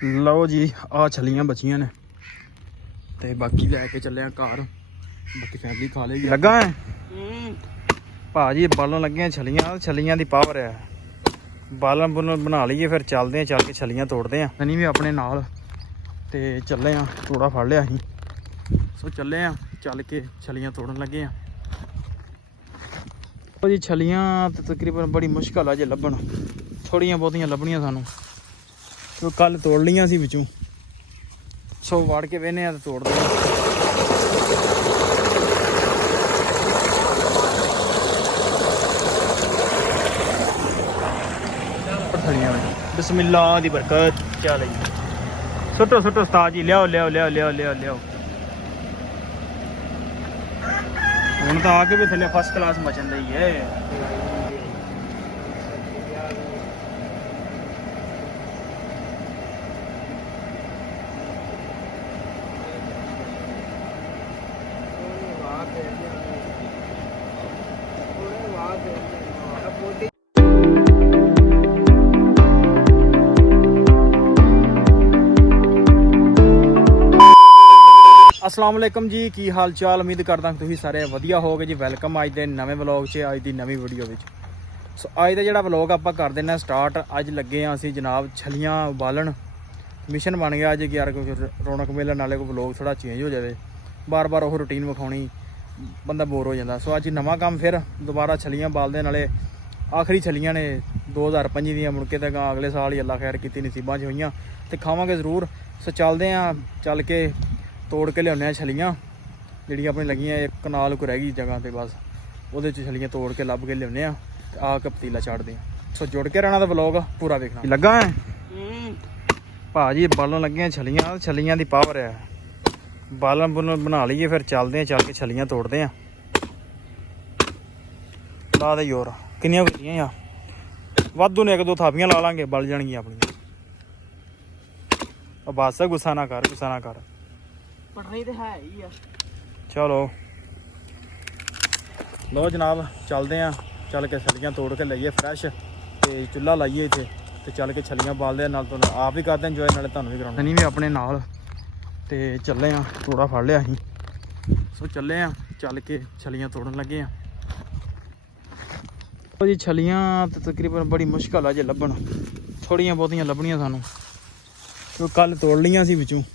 ਲਓ ਜੀ ਆ ਛਲੀਆਂ ਬਚੀਆਂ ਨੇ ਤੇ ਬਾਕੀ ਲੈ ਕੇ ਚੱਲੇ ਆ ਘਰ। ਬਾਕੀ ਫੈਮਿਲੀ ਖਾ ਲੇਗੀ। ਲੱਗਾ ਹੈ ਭਾਜੀ ਬਾਲਣ ਲੱਗੀਆਂ ਛਲੀਆਂ ਦੀ ਪਾਵਰ ਹੈ। ਬਾਲਣ ਬੁਲਣ ਬਣਾ ਲਈਏ ਫਿਰ ਚੱਲਦੇ ਆ, ਚੱਲ ਕੇ ਛਲੀਆਂ ਤੋੜਦੇ ਆ। ਨਹੀਂ ਵੀ ਆਪਣੇ ਨਾਲ ਤੇ ਚੱਲੇ ਆ, ਤੋੜਾ ਫੜ ਲਿਆ ਅਸੀਂ ਸੋ ਚੱਲੇ ਆ, ਚੱਲ ਕੇ ਛਲੀਆਂ ਤੋੜਨ ਲੱਗੇ ਆ। ਉਹ ਜੀ ਛਲੀਆਂ ਤੇ ਤਕਰੀਬਨ ਬੜੀ ਮੁਸ਼ਕਲ ਆ ਜੇ ਲੱਭਣ, ਥੋੜੀਆਂ ਬਹੁਤੀਆਂ ਲੱਭਣੀਆਂ ਸਾਨੂੰ। ਉਹ ਕੱਲ ਤੋੜ ਲਈਆਂ ਸੀ ਵਿੱਚੋਂ, ਸੋ ਵੜ ਕੇ ਵੇਹਨੇ ਆ ਤੇ ਤੋੜਦੇ ਆ। ਥਲੀਆਂ ਵਿੱਚ ਬਿਸਮਿल्लाह ਦੀ ਬਰਕਤ। ਚੱਲ ਜੀ ਸੁੱਟੋ ਸੁੱਟੋ ਉਸਤਾਦ ਜੀ, ਲਿਆਓ ਲਿਆਓ ਲਿਆਓ ਲਿਆਓ ਲਿਆਓ ਲਿਆਓ। ਹੁਣ ਤਾਂ ਆ ਕੇ ਵੀ ਥੱਲੇ ਫਸਟ ਕਲਾਸ ਮਚਣ ਦੀ ਹੈ। अस्सलाम वालेकुम जी, की हाल चाल। उम्मीद करदा तुसीं सारे वधिया होगे जी। वैलकम अज दे नवे व्लॉग च, अज दी नवी वीडियो विच। सो अज दा जिहड़ा व्लॉग आपां कर देना स्टार्ट। अज लगे हाँ असीं जनाब छलियां उबालन। मिशन बन गया अज कि यार कुछ रौनक मेला नाले कोई व्लॉग थोड़ा चेंज हो जाए, बार बार वो रूटीन विखाउणी बंदा बोर हो जाता। सो अज नवां काम फिर दोबारा छलियां बालदे, नाले आखिरी छलियां ने 2025 दियां, मुड़ के तां अगले साल ही अल्लाह खैर कीती नसीबां च होईयां ते खावांगे जरूर। सो चलदे हाँ, चल के ਤੋੜ ਕੇ ਲਿਆਉਂਦੇ ਆ ਛਲੀਆਂ ਜਿਹੜੀਆਂ ਆਪਣੀ ਲੱਗੀਆਂ। ਇੱਕ ਕਨਾਲ ਕੋ ਰਹਿ ਗਈ ਜਗ੍ਹਾ ਤੇ ਬਸ, ਉਹਦੇ 'ਚ ਛਲੀਆਂ ਤੋੜ ਕੇ ਲੱਭ ਕੇ ਲਿਆਉਂਦੇ ਆ ਤੇ ਆ ਕੇ ਪਤੀਲਾ ਛੱਡਦੇ ਆ। ਸੋ ਜੁੜ ਕੇ ਰਹਿਣਾ ਤਾਂ ਵਲੌਗ ਪੂਰਾ ਵੇਖਣਾ। ਲੱਗਾ ਹੈ ਭਾਜੀ ਬਾਲਣ ਲੱਗੀਆਂ ਛਲੀਆਂ ਦੀ ਪਾਵਰ ਹੈ। ਬਾਲਣ ਬੁਲਣ ਬਣਾ ਲਈਏ ਫਿਰ ਚੱਲਦੇ ਆ, ਚੱਲ ਕੇ ਛਲੀਆਂ ਤੋੜਦੇ ਆ। ਲਾ ਦੇ ਯੋਰ ਕਿੰਨੀਆਂ ਕੀਤੀਆਂ ਆ, ਵਾਧੂ ਨੇ, ਇੱਕ ਦੋ ਥਾਪੀਆਂ ਲਾ ਲਾਂਗੇ ਬਲ ਜਾਣਗੀਆਂ ਆਪਣੀਆਂ। ਬਸ ਗੁੱਸਾ ਨਾ ਕਰ, ਗੁੱਸਾ ਨਾ ਕਰ। चलो लो जनाब चलते हैं, चल के छलियां तोड़ के लाइए फ्रैश ते चुल्हा लाइए इत्थे ते चल के छलियां बालदे आ। नाल तो आप भी करते इंजॉय, नाले तुहानूं भी कराउणा। नहीं भी अपने नाल ते चले आ, तोड़ा फड़ लिया असीं। सो चले आ, चल के छलियां तोड़न लगे आ। जी छलियां ते तकरीबन बड़ी मुश्किल आ जे लभण, थोड़ियां बहुतियां लभणियां सानूं। तो कल तोड़ लईआं सी विचों,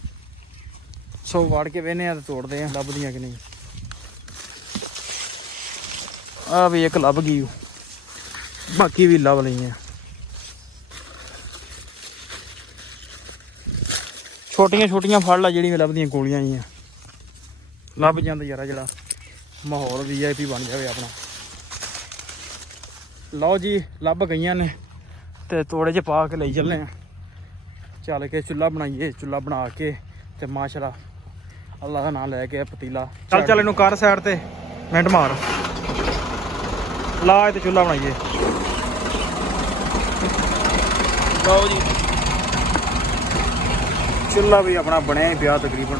सो वड़ के वेहने आ ते तोड़ते हैं लभदियां कि नहीं। आ भी एक लभ गई, बाकी भी लभ लईआं। छोटियां छोटियां फड़ ला जिहड़ियां लभदियां गोलियां ही लभ जांदा यार, जिहड़ा माहौल VIP बन जाए अपना। लो जी लभ गईयां ने ते तोड़े च पा के लई चलने, चल के चुल्हा बनाइए। चुल्हा बना के ते माशाअल्लाह अल्लाह का नाम लैके पतीला चल चल इनू कर साइड ते मिनट मार ला ते चूल्हा बनाइए। लो जी चूल्हा भी अपना बनया ही पिया तकरीबन।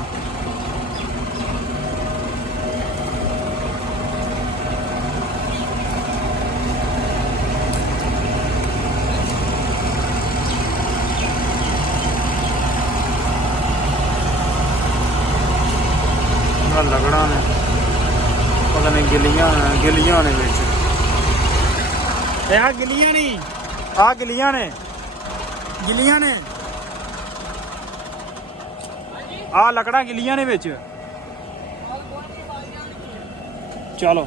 लगड़ा ने पता नहीं गिलियां ने बिच, आ गिलियां नहीं, आ गिलियां ने आ लकड़ा गिलियां ने बिच। चलो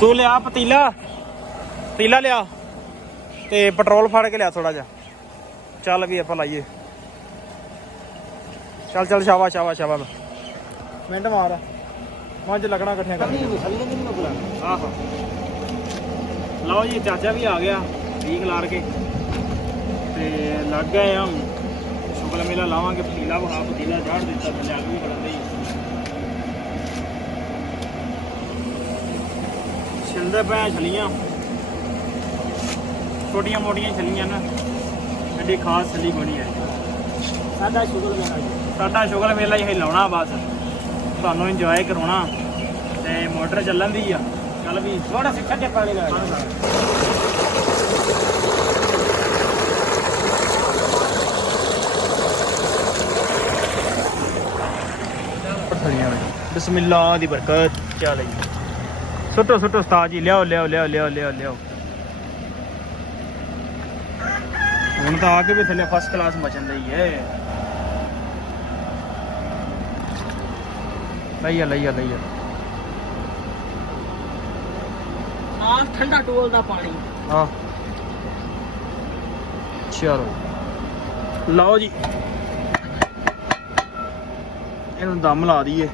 तू लिया पतीला लिया ते पेट्रोल फड़ के लिया थोड़ा जा। चल भी आप लाइए, चल चल शाबा शाबा शाबा मिनट मार मंज लगना कट्ठियां कर। आहो लो जी चाचा भी आ गया ठीक लार के ते लग गए हम शुक्र मेला लावांगे। पतीला बहा पतीला झाड़ दिता थल्ले अग भी बड़ा छिलते पे छलियां, छोटिया मोटिया छलियां ना, एडी खास छली बनी है। साडा शुगर मेला ही लाना, बस तुहानूं इंजॉय करवाना ਤੇ ਮੋਟਰ ਚੱਲਣ ਦੀ ਆ। ਚੱਲ ਵੀ ਥੋੜਾ ਸਿੱਖਾ ਕੇ ਪਾਣੀ ਨਾਲ बिस्मिल्लाह दी बरकत। चल जी सुटो सुटो उस्ताद जी, लियाओ लियाओ लियाओ लियाओ लियाओ लियाओ। ਹੁਣ ਤਾਂ ਆ ਕੇ ਵੀ ਥੱਲੇ ਫਸਟ ਕਲਾਸ ਮਚਣ ਦਾ ਹੀ ਹੈ। ਲਈਆ ਲਈਆ ਲਈਆ ਆ ਠੰਡਾ ਟੋਲ ਦਾ ਪਾਣੀ। ਹਾਂ ਚਲੋ ਲਓ ਜੀ, ਇਹਨੂੰ ਦਮ ਲਾ ਦਈਏ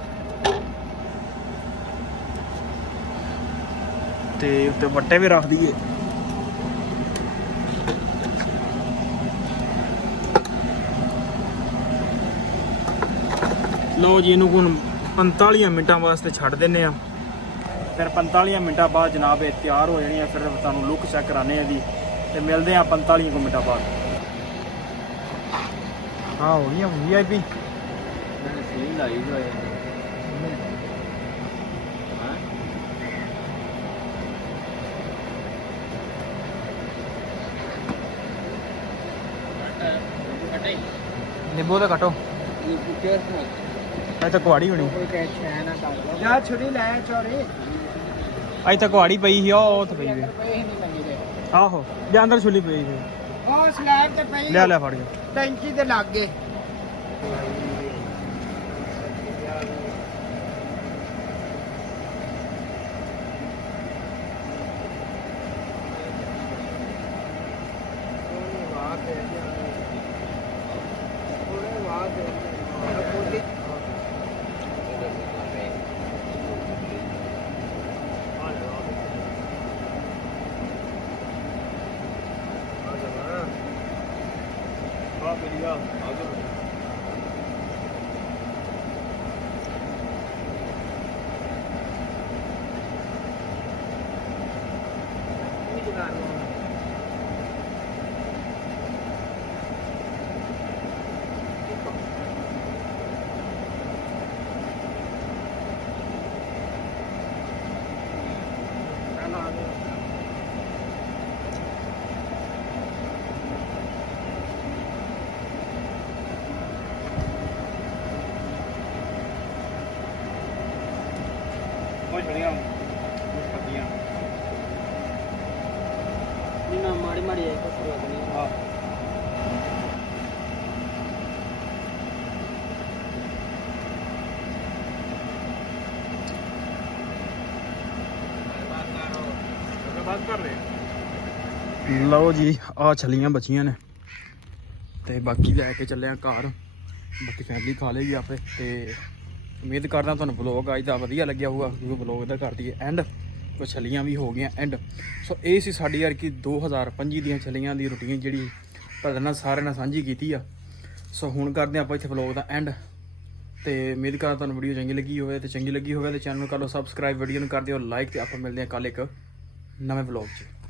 ਤੇ ਉੱਤੇ ਵੱਟੇ ਵੀ ਰੱਖ ਦਈਏ। ਲਓ ਜੀ, ਇਹਨੂੰ ਹੁਣ 45 ਮਿੰਟਾਂ ਵਾਸਤੇ ਛੱਡ ਦਿੰਨੇ ਆ। ਫਿਰ 45 ਮਿੰਟਾਂ ਬਾਅਦ ਜਨਾਬ ਇਹ ਤਿਆਰ ਹੋ ਜਾਣੀ ਆ। ਫਿਰ ਤੁਹਾਨੂੰ ਲੁੱਕ ਚੈੱਕ ਕਰਾਣੇ ਆ ਦੀ ਤੇ ਮਿਲਦੇ ਆ 45 ਮਿੰਟਾਂ ਬਾਅਦ। ਹਾਂ ਹੋ ਗਈਆਂ VIP। ਮੈਂ ਸਹੀ ਲਾਈ ਹੋਇਆ ਨਿੰਬੂ ਤਾਂ ਕੱਟੋ, ਅਜੇ ਤਾਂ ਕੁਆੜੀ ਹੋਣੀ। ਜਾ ਛੁਰੀ ਲੈ ਚੋਰੀ ਅਜੇ ਤਾਂ ਕੁਆੜੀ ਪਈ ਸੀ, ਉਹ ਉੱਥੇ ਪਈ ਵੀ। ਪੈਸੇ ਨਹੀਂ ਮੰਗਦੇ। ਆਹੋ ਜਾਂ ਅੰਦਰ ਛੁੱਲੀ ਪਈ ਸੀ। ਉਹ ਸਲੈਬ ਤੇ ਪਈ ਲਿਆ ਲਿਆ ਫੜ ਕੇ। ਟੈਂਕੀ ਦੇ ਲਾਗੇ। ਮਾੜੀ ਮਾੜੀ ਆਈ ਤਾਂ ਸ਼ੁਰੂਆਤ ਨਹੀਂ। ਹਾਂ ਲਓ ਜੀ, ਆ ਛਲੀਆਂ ਬਚੀਆਂ ਨੇ ਤੇ ਬਾਕੀ ਲੈ ਕੇ ਚੱਲੇ ਆ ਘਰ। ਬਾਕੀ ਫੈਮਿਲੀ ਖਾ ਲੇਗੀ ਆਪੇ। ਤੇ ਉਮੀਦ ਕਰਦਾ ਤੁਹਾਨੂੰ ਵਲੌਗ ਅੱਜ ਦਾ ਵਧੀਆ ਲੱਗਿਆ ਹੋਊਗਾ, ਕਿਉਂਕਿ ਵਲੌਗ ਦਾ ਕਰ ਦਈਏ ਐਂਡ। ਕੁਛ ਛਲੀਆਂ ਵੀ ਹੋ ਗਈਆਂ ਐਂਡ। ਸੋ ਇਹ ਸੀ ਸਾਡੀ ਯਾਰ ਕਿ 2025 ਦੀਆਂ ਛਲੀਆਂ ਦੀ ਰੂਟੀਨ ਜਿਹੜੀ ਤੁਹਾਡੇ ਨਾਲ ਸਾਰਿਆਂ ਨਾਲ ਸਾਂਝੀ ਕੀਤੀ ਆ। ਸੋ ਹੁਣ ਕਰਦੇ ਆਪਾਂ ਇੱਥੇ ਵਲੌਗ ਦਾ ਐਂਡ। ਤੇ ਉਮੀਦ ਕਰਦਾ ਤੁਹਾਨੂੰ ਵੀਡੀਓ ਚੰਗੀ ਲੱਗੀ ਹੋਵੇ, ਤੇ ਚੰਗੀ ਲੱਗੀ ਹੋਵੇ ਤੇ ਚੈਨਲ ਨੂੰ ਕਰ ਲਓ ਸਬਸਕ੍ਰਾਈਬ, ਵੀਡੀਓ ਨੂੰ ਕਰ ਦਿਓ ਲਾਈਕ, ਤੇ ਆਪਾਂ ਮਿਲਦੇ ਹਾਂ ਕੱਲ ਇੱਕ ਨਵੇਂ ਵਲੌਗ 'ਚ।